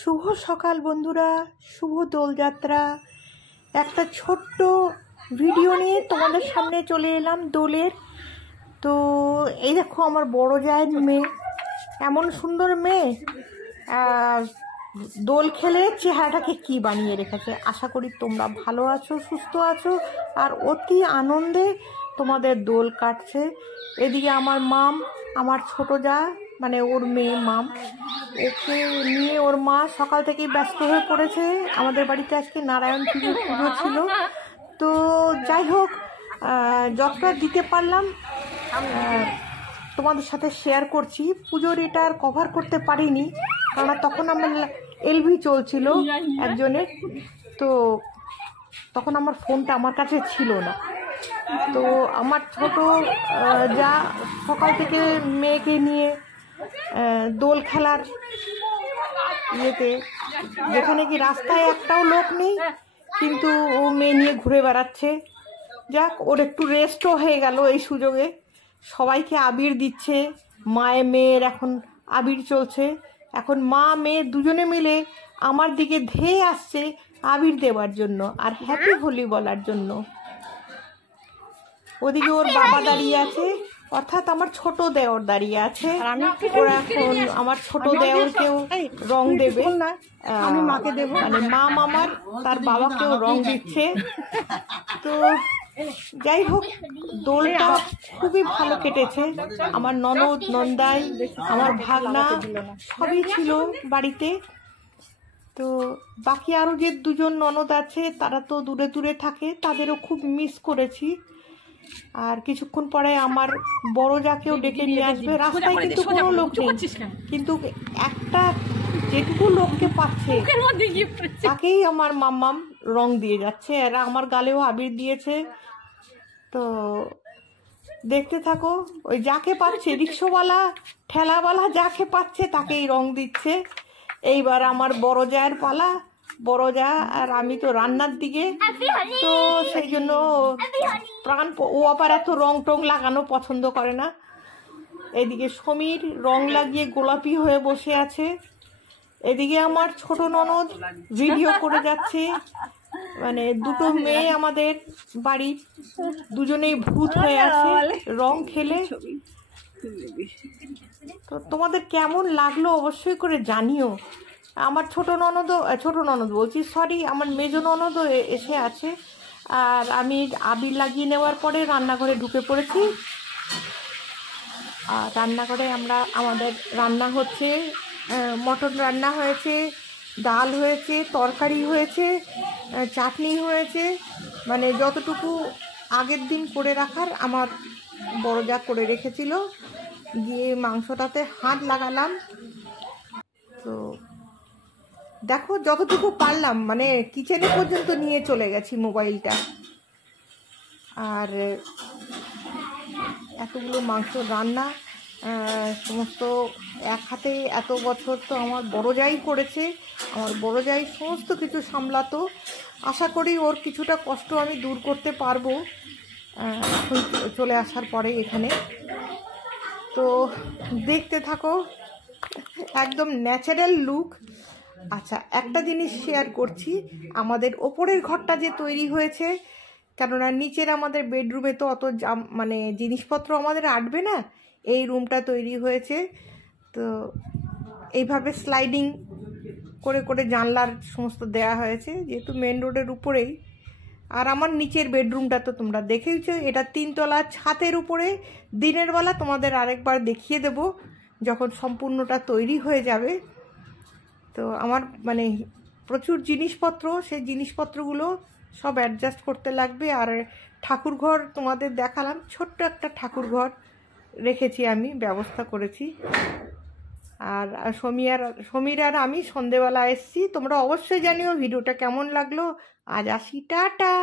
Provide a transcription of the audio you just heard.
শুভ সকাল বন্ধুরা, শুভ দোলযাত্রা। একটা ছোট্ট ভিডিও নিয়ে তোমাদের সামনে চলে এলাম দোলের। তো এই দেখো আমার বড় জায়ের মেয়ে, এমন সুন্দর মেয়ে, দোল খেলে চেহারাটাকে কি বানিয়ে রেখেছে। আশা করি তোমরা ভালো আছো, সুস্থ আছো আর অতি আনন্দে তোমাদের দোল কাটছে। এদিকে আমার মাম, আমার ছোট যা মানে ওর মেয়ে মাম, ওকে নিয়ে ওর মা সকাল থেকেই ব্যস্ত হয়ে পড়েছে। আমাদের বাড়িতে আজকে নারায়ণ পুজো ছিল। তো যাই হোক, যতটা দিতে পারলাম তোমাদের সাথে শেয়ার করছি। পুজোর এটা আর কভার করতে পারিনি, কারণ তখন আমার এলভি চলছিল একজনের, তো তখন আমার ফোনটা আমার কাছে ছিল না। তো আমার ছোট যা সকাল থেকে মেয়েকে নিয়ে দোল খেলার ইয়েতে, যেখানে কি রাস্তায় একটাও লোক নেই, কিন্তু ও মেয়ে নিয়ে ঘুরে বেড়াচ্ছে। যাক, ওর একটু রেস্টও হয়ে গেল এই সুযোগে। সবাইকে আবির দিচ্ছে, মায়ের মেয়ের এখন আবির চলছে। এখন মা মেয়ে দুজনে মিলে আমার দিকে ধেয়ে আসছে আবির দেওয়ার জন্য আর হ্যাপি হোলি বলার জন্য। ওদিকে ওর বাবা দাঁড়িয়ে আছে, অর্থাৎ আমার ছোট দেওর দাঁড়িয়ে আছে। ওরা এখন আমার ছোট দেওরকেও রং দেবে, আমি মাকে দেবো, মানে মা মামার তার বাবাকেও রং দিচ্ছে। তো যাই হোক, দোলটা খুবই ভালো কেটেছে। আমার ননদ নন্দাই, আমার ভাগনা সবই ছিল বাড়িতে। তো বাকি আরও যে দুজন ননদ আছে তারা তো দূরে দূরে থাকে, তাদেরও খুব মিস করেছি। আর কিছুক্ষণ পরে আমার বড় যাকেও ডেকে নিয়ে আসবে। রাস্তায় কিন্তু কোনো লোক নেই, কিন্তু একটা যেটুকু লোককে পাচ্ছে তাকেই আমার মাম্মাম রং দিয়ে যাচ্ছে। এরা আমার গালেও আবির দিয়েছে। তো দেখতে থাকো, ওই যাকে পাচ্ছে, রিক্সাওয়ালা ঠেলাওয়ালা যাকে পাচ্ছে তাকেই রং দিচ্ছে। এইবার আমার বড় জায়ের পালা। বড় যা আর আমি তো রান্নার দিকে, তো সেই জন্য ও আবার এত রং টং লাগানো পছন্দ করে না। এদিকে সমীর রং লাগিয়ে গোলাপি হয়ে বসে আছে। এদিকে আমার ছোট ননদ ভিডিও করে যাচ্ছে। মানে দুটো মেয়ে আমাদের বাড়ির, দুজনেই ভূত হয়ে আছে রং খেলে। তো তোমাদের কেমন লাগলো অবশ্যই করে জানিও। আমার ছোট ননদ বলছি, সরি, আমার মেজ ননদও এসে আছে। আর আমি আবির লাগিয়ে নেওয়ার পরে রান্নাঘরে ঢুকে পড়েছি। আর রান্নাঘরে আমাদের রান্না হচ্ছে, মটন রান্না হয়েছে, ডাল হয়েছে, তরকারি হয়েছে, চাটনি হয়েছে। মানে যতটুকু আগের দিন করে রাখার আমার বড় যা করে রেখেছিল। গিয়ে মাংসটাতে হাত লাগালাম। তো দেখো, যতটুকু পারলাম, মানে কিচেনে পর্যন্ত নিয়ে চলে গেছি মোবাইলটা। আর এতগুলো মাংস রান্না সমস্ত এক হাতে, এত বছর তো আমার বড় যাই করেছে। আমার বড় যাই সমস্ত কিছু সামলাতো। আশা করি ওর কিছুটা কষ্ট আমি দূর করতে পারবো এখন চলে আসার পরে এখানে। তো দেখতে থাকো, একদম ন্যাচারাল লুক। আচ্ছা, একটা জিনিস শেয়ার করছি। আমাদের ওপরের ঘরটা যে তৈরি হয়েছে, কেননা নিচের আমাদের বেডরুমে তো অত মানে জিনিসপত্র আমাদের আটবে না, এই রুমটা তৈরি হয়েছে। তো এইভাবে স্লাইডিং করে করে জানলার সমস্ত দেয়া হয়েছে, যেহেতু মেন রোডের উপরেই। আর আমার নিচের বেডরুমটা তো তোমরা দেখেইছো, এটা 3 তলা ছাদের উপরে। দিনের বেলা তোমাদের আরেকবার দেখিয়ে দেব যখন সম্পূর্ণটা তৈরি হয়ে যাবে। তো আমার মানে প্রচুর জিনিসপত্র, সেই জিনিসপত্রগুলো সব অ্যাডজাস্ট করতে লাগবে। আর ঠাকুরঘর তোমাদের দেখালাম, ছোট্ট একটা ঠাকুরঘর রেখেছি আমি, ব্যবস্থা করেছি। আর সমীর আর আমি সন্ধেবেলা এসছি। তোমরা অবশ্যই জানিও ভিডিওটা কেমন লাগলো। আজ আসি, টাটা।